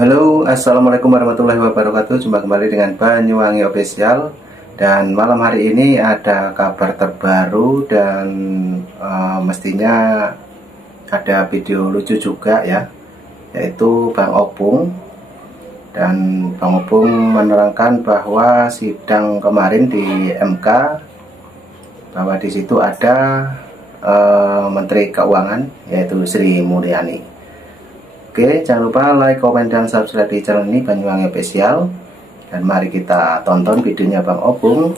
Halo, assalamualaikum warahmatullahi wabarakatuh. Jumpa kembali dengan Banyuwangi Official. Dan malam hari ini ada kabar terbaru dan mestinya ada video lucu juga ya, yaitu Bang Opung. Dan Bang Opung menerangkan bahwa sidang kemarin di MK, bahwa di situ ada Menteri Keuangan yaitu Sri Mulyani. Oke, jangan lupa like, komen, dan subscribe di channel ini Banyuwangi Official. Dan mari kita tonton videonya Bang Opung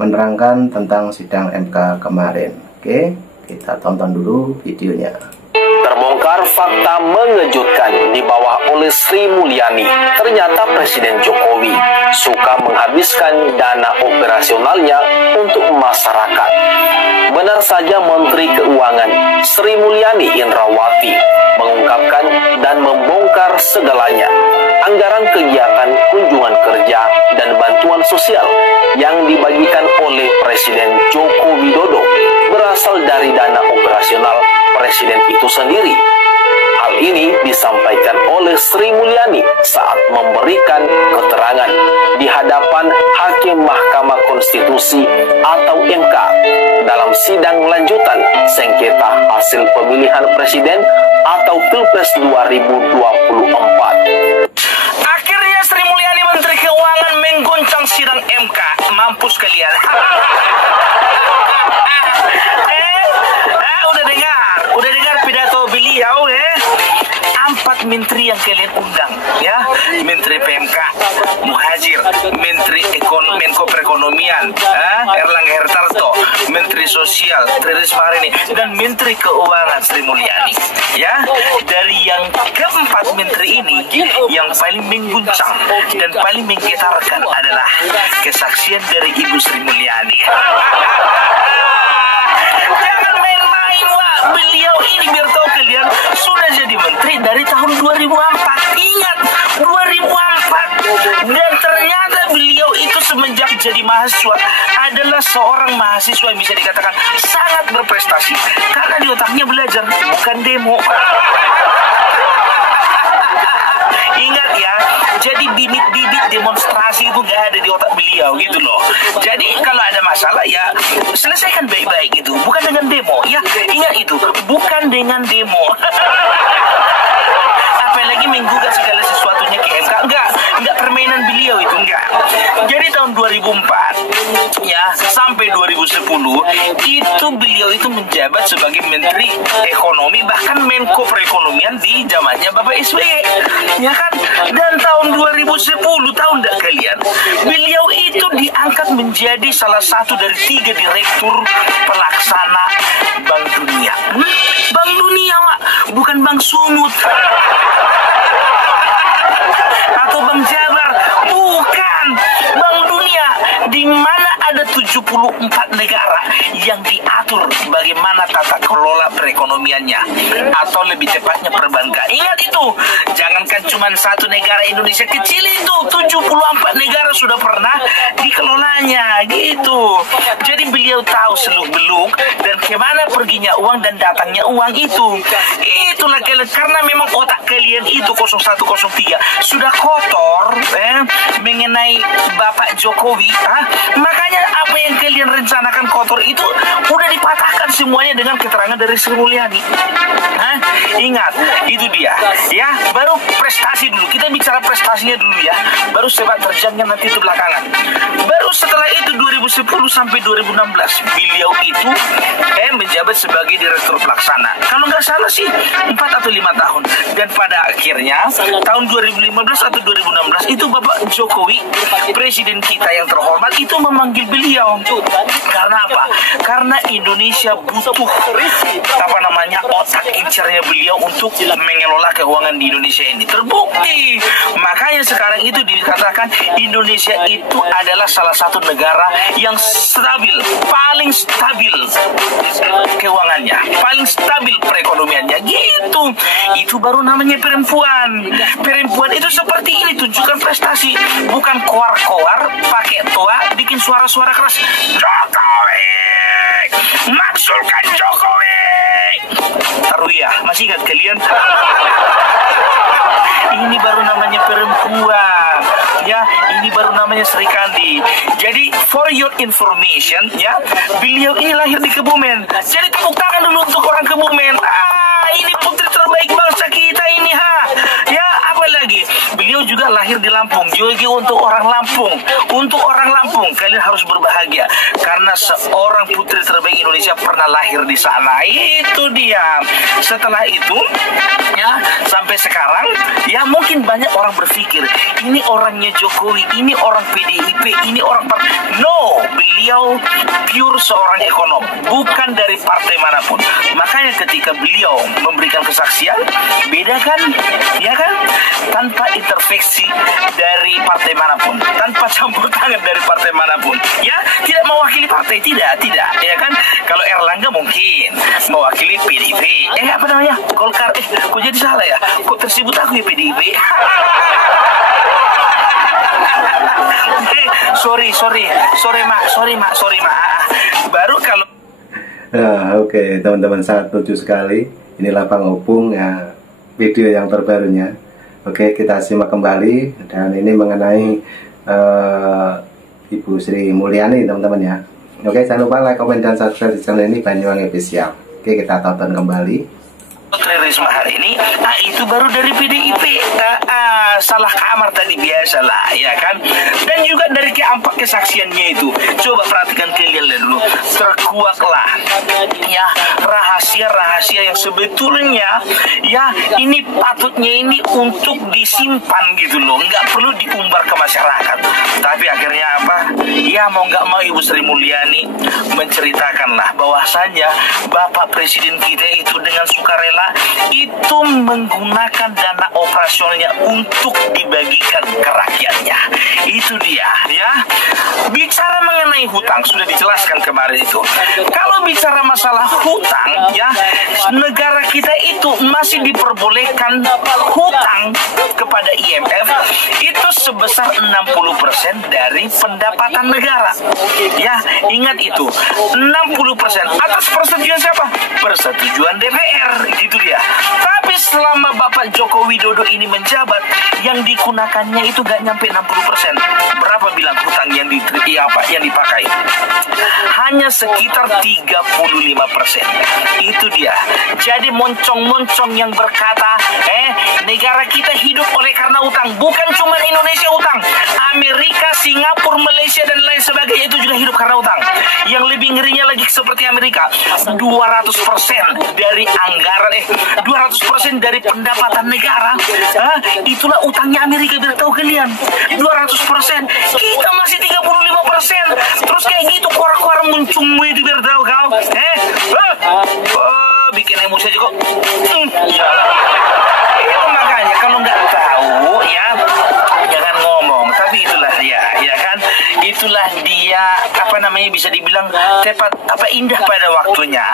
menerangkan tentang sidang MK kemarin. Oke, kita tonton dulu videonya. Terbongkar fakta mengejutkan dibawa oleh Sri Mulyani. Ternyata Presiden Jokowi suka menghabiskan dana operasionalnya untuk masyarakat. Benar saja Menteri Keuangan Sri Mulyani Indrawati mengungkapkan dan membongkar segalanya. Anggaran kegiatan kunjungan kerja dan bantuan sosial yang dibagikan oleh Presiden Joko Widodo berasal dari dana operasional Presiden itu sendiri. Hal ini disampaikan oleh Sri Mulyani saat memberikan keterangan di hadapan Hakim Mahkamah Konstitusi atau MK dalam sidang lanjutan sengketa hasil pemilihan presiden atau Pilpres 2024. Akhirnya Sri Mulyani Menteri Keuangan mengguncang sidang MK. Mampus kalian. Udah dengar pidato beliau Empat menteri yang kalian undang ya, Menteri PMK, Muhajir, Menteri Menko Perekonomian, Erlangga Hartarto, Menteri Sosial Tri Risma hari ini, dan Menteri Keuangan Sri Mulyani. Ya, dari yang keempat menteri ini, yang paling mengguncang dan paling menggetarkan adalah kesaksian dari Ibu Sri Mulyani. Jangan main-main, Wak. Beliau ini biar tahu kalian sudah jadi menteri dari tahun 2004. Ingat, 2004. Dan ternyata beliau itu semenjak jadi mahasiswa adalah seorang mahasiswa yang bisa dikatakan sangat berprestasi. Karena di otaknya belajar, bukan demo. Ingat ya, jadi bibit-bibit demonstrasi itu gak ada di otak beliau gitu loh. Jadi kalau ada masalah ya selesaikan baik-baik gitu, bukan dengan demo ya. Ingat itu, bukan dengan demo. Apalagi menggugat segala sesuatunya ke MK. Enggak permainan beliau itu, enggak. Jadi tahun 2004 ya sampai 2010 itu beliau itu menjabat sebagai Menteri Ekonomi, bahkan Menko Perekonomian di zamannya Bapak SBY. Ya kan? Dan tahun 2010, tahu enggak kalian? Beliau itu diangkat menjadi salah satu dari 3 direktur pelaksana Bank Dunia. Bank Dunia, Wak. Bukan Bank Sumut. Atau Bank Jabar, bukan. Bank Dunia, di mana ada 74 negara yang diatur bagaimana tata kelola perekonomiannya, atau lebih tepatnya perbankan. Ingat itu, jangankan cuma satu negara Indonesia kecil itu, 74 negara sudah pernah dikelolanya gitu. Jadi beliau tahu seluk-beluk dan kemana perginya uang dan datangnya uang itu. Itulah kalian, karena memang otak kalian itu 0103 sudah kotor mengenai Bapak Jokowi. Makanya apa yang kalian rencanakan kotor itu udah dipatahkan semuanya dengan keterangan dari Sri Mulyani. Ingat, itu dia ya. Baru prestasi dulu, kita bicara prestasinya dulu ya, baru sepak terjangnya nanti itu belakangan. Baru setelah itu 2010 sampai 2016 beliau itu menjabat sebagai direktur pelaksana. Kalau nggak salah sih 4 atau 5 tahun. Dan pada akhirnya tahun 2015 atau 2016 itu Bapak Jokowi, presiden kita yang terhormat, itu memanggil beliau. Karena apa? Karena Indonesia butuh otak incarnya beliau untuk mengelola keuangan di Indonesia ini. Terbukti. Makanya sekarang itu dikatakan Indonesia itu adalah salah satu negara yang stabil, paling stabil keuangannya, paling stabil perekonomiannya gitu. Itu baru namanya perempuan. Perempuan itu seperti ini, tunjukkan prestasi, bukan koar-koar pakai toa bikin suara-suara keras. Jokowi, maksulkan Jokowi. Taruh ya, masih ingat kalian? Ini baru namanya perempuan. Ya, ini baru namanya Sri Kandi. Jadi for your information ya, beliau ini lahir di Kebumen. Jadi tepuk tangan dulu untuk orang Kebumen. Ini putri terbaik bangsa kita ini ya, apa lagi? Beliau juga lahir di Lampung. Jadi untuk orang Lampung, kalian harus berbahagia karena seorang putri terbaik Indonesia pernah lahir di sana. Itu dia. Setelah itu ya, sampai sekarang ya, mungkin banyak orang berpikir ini orangnya Jokowi, ini orang PDIP, ini orang no, beliau pure seorang ekonom, bukan dari partai manapun. Makanya ketika beliau memberikan kesaksian, beda kan, ya kan, tanpa intervensi dari partai manapun, tanpa campur tangan dari partai manapun, ya, tidak mewakili partai, tidak, ya kan. Kalau Erlangga mungkin mewakili PDIP, apa namanya, Golkar, kok jadi salah ya, kok tersebut aku ya PDIP. Sorry mak. Baru kalau Oke, teman-teman, sangat lucu sekali. Inilah penghubung ya, video yang terbarunya. Oke, kita simak kembali. Dan ini mengenai Ibu Sri Mulyani, teman-teman ya. Oke, jangan lupa like, komen, dan subscribe di channel ini, Banyuwangi Official. Oke, kita tonton kembali. Putri Risma hari ini, itu baru dari PDIP. Salah kamar tadi, biasalah, ya kan. Dan juga dari keempat kesaksiannya itu, coba perhatikan kalian dulu, terkuaklah ya rahasia-rahasia yang sebetulnya ya ini patutnya ini untuk disimpan gitu loh, nggak perlu diumbar ke masyarakat. Tapi akhirnya apa? Ya mau nggak mau Ibu Sri Mulyani menceritakanlah bahwasannya Bapak Presiden kita itu dengan sukarela itu menggunakan dana operasionalnya untuk dibagikan ke rakyatnya. Itu dia ya. Bicara mengenai hutang sudah dijelaskan kemarin itu. Kalau bicara masalah hutang ya, negara kita itu masih diperbolehkan hutang kepada IMF itu sebesar 60% dari pendapatan negara. Ya, ingat itu. 60% atas persetujuan siapa? Persetujuan DPR, gitu dia. Tapi selama Bapak Joko Widodo ini menjabat, yang digunakannya itu gak nyampe 60%. Berapa bilang hutang yang dipakai? Hanya sekitar 35%. Itu dia. Jadi moncong-moncong yang berkata, negara kita hidup oleh karena utang. Bukan cuma Indonesia utang. Amerika, Singapura, Malaysia, dan lain sebagainya itu juga hidup karena utang. Yang lebih ngerinya lagi seperti Amerika, 200% dari anggaran 200% dari pendapatan negara, itulah utangnya Amerika. Biar tahu kalian, 200%, kita masih 35%. Terus kayak gitu kuara-kuara muncungmu itu, biar tahu kau, bikin emosi aja kok. Itu makanya kalau nggak tahu ya jangan ngomong. Tapi itulah dia, ya kan. Itulah dia, apa namanya, bisa dibilang tepat, indah pada waktunya.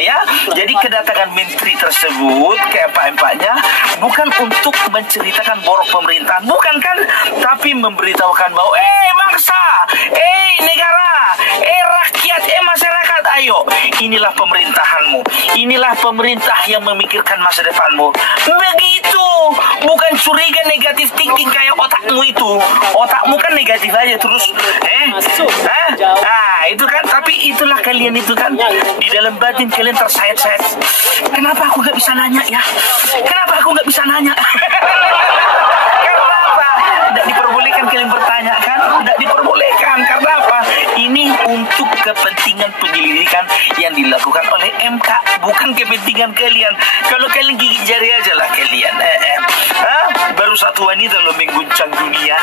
Ya, jadi kedatangan menteri tersebut keempat-empatnya bukan untuk menceritakan borok pemerintahan, bukan kan, tapi memberitahukan bahwa bangsa, negara, rakyat, masyarakat, ayo, inilah pemerintahanmu, inilah pemerintah yang memikirkan masa depanmu. Begitu, bukan curiga negatif thinking kayak otakmu itu. Otakmu kan negatif aja terus, itu kan. Tapi itulah kalian itu kan, di dalam batin kalian tersayat-sayat. Kenapa aku nggak bisa nanya ya? Kenapa aku nggak bisa nanya? Kenapa? Tidak diperbolehkan kalian bertanya kan? Tidak diperbolehkan. Karena apa? Ini untuk kepentingan penyelidikan yang dilakukan oleh MK, bukan kepentingan kalian. Kalau kalian gigit jari aja lah kalian. Baru satu wanita loh mengguncang dunia.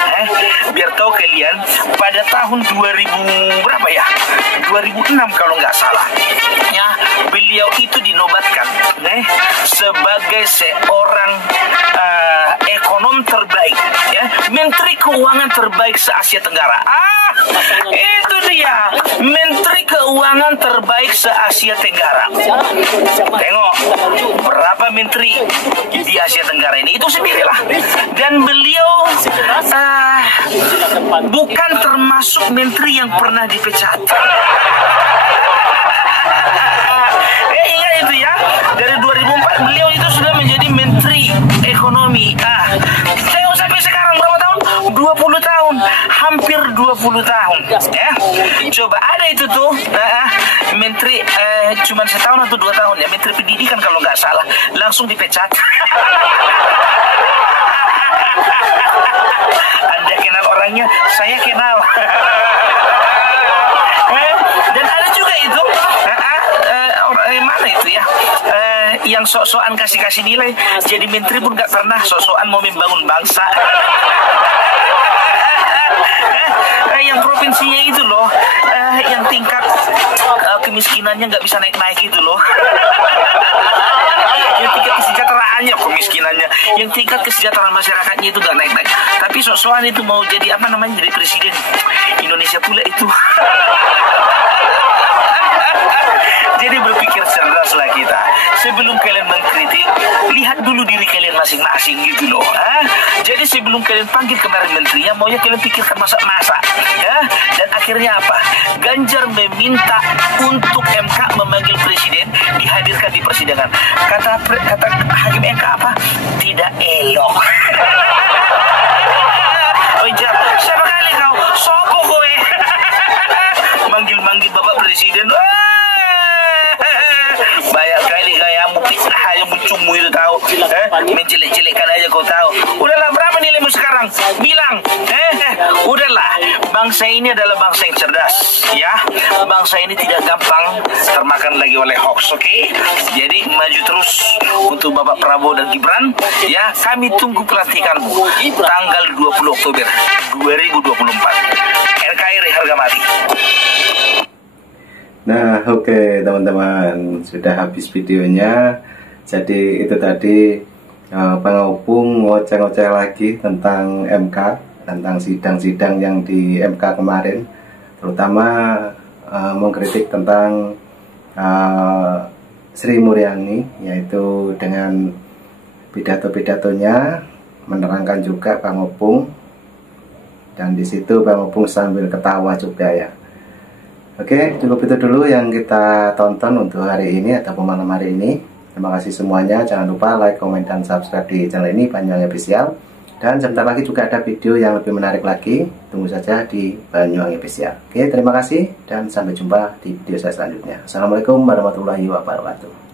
Biar tahu kalian, pada tahun 2000 berapa ya? 2006 kalau nggak salah. Ya, beliau itu dinobatkan sebagai seorang ekonom terbaik, ya, Menteri Keuangan terbaik se-Asia Tenggara. Itu dia, Menteri Keuangan terbaik se-Asia Tenggara. Tengok berapa menteri di Asia Tenggara ini, itu sendirilah. Dan beliau bukan termasuk menteri yang pernah dipecat. Ingat itu ya, dari 2004 beliau itu sudah menjadi menteri ekonomi. 20 tahun ya. Coba ada itu tuh menteri cuma setahun atau 2 tahun ya, menteri pendidikan kalau nggak salah, langsung dipecat. Anda kenal orangnya, saya kenal. Dan ada juga itu mana itu ya, yang sok-sokan kasih nilai jadi menteri pun nggak pernah, sok-sokan mau membangun bangsa. Yang provinsinya itu loh, yang tingkat kemiskinannya nggak bisa naik-naik itu loh. Yang tingkat kesejahteraannya kemiskinannya, yang tingkat kesejahteraan masyarakatnya itu nggak naik-naik. Tapi sok-sokan itu mau jadi apa namanya, jadi presiden Indonesia pula itu. Jadi berpikir cerdaslah kita. Sebelum kalian mengkritik, lihat dulu diri kalian masing-masing gitu loh. Jadi sebelum kalian panggil kemarin menterinya, maunya kalian pikirkan masak-masak. Ya? Dan akhirnya apa? Ganjar meminta untuk MK memanggil presiden dihadirkan di persidangan. Kata hakim MK apa? Tidak elok. Oh Jar, siapa kali kau? Sopo kowe? Manggil-manggil Bapak Presiden. Banyak kali kayamu fitnah aja muncungmu itu tahu, menjelek-jelekkan aja kau tahu. Udahlah, berapa nilaimu sekarang? Bilang, udahlah. Bangsa ini adalah bangsa yang cerdas, ya. Bangsa ini tidak gampang termakan lagi oleh hoax, oke? Jadi maju terus untuk Bapak Prabowo dan Gibran, ya. Kami tunggu pelantikanmu tanggal 20 Oktober 2024. NKRI harga mati. Nah, oke teman-teman, sudah habis videonya. Jadi itu tadi Bang Opung ngoceh-ngoceh lagi tentang MK, tentang sidang-sidang yang di MK kemarin, terutama mengkritik tentang Sri Mulyani, yaitu dengan pidato-pidatonya menerangkan juga Bang Opung, dan di situ Bang Opung sambil ketawa juga ya. Oke, cukup itu dulu yang kita tonton untuk hari ini atau malam hari ini. Terima kasih semuanya. Jangan lupa like, komen, dan subscribe di channel ini, Banyuwangi Official. Dan sebentar lagi juga ada video yang lebih menarik lagi. Tunggu saja di Banyuwangi Official. Oke, terima kasih dan sampai jumpa di video saya selanjutnya. Assalamualaikum warahmatullahi wabarakatuh.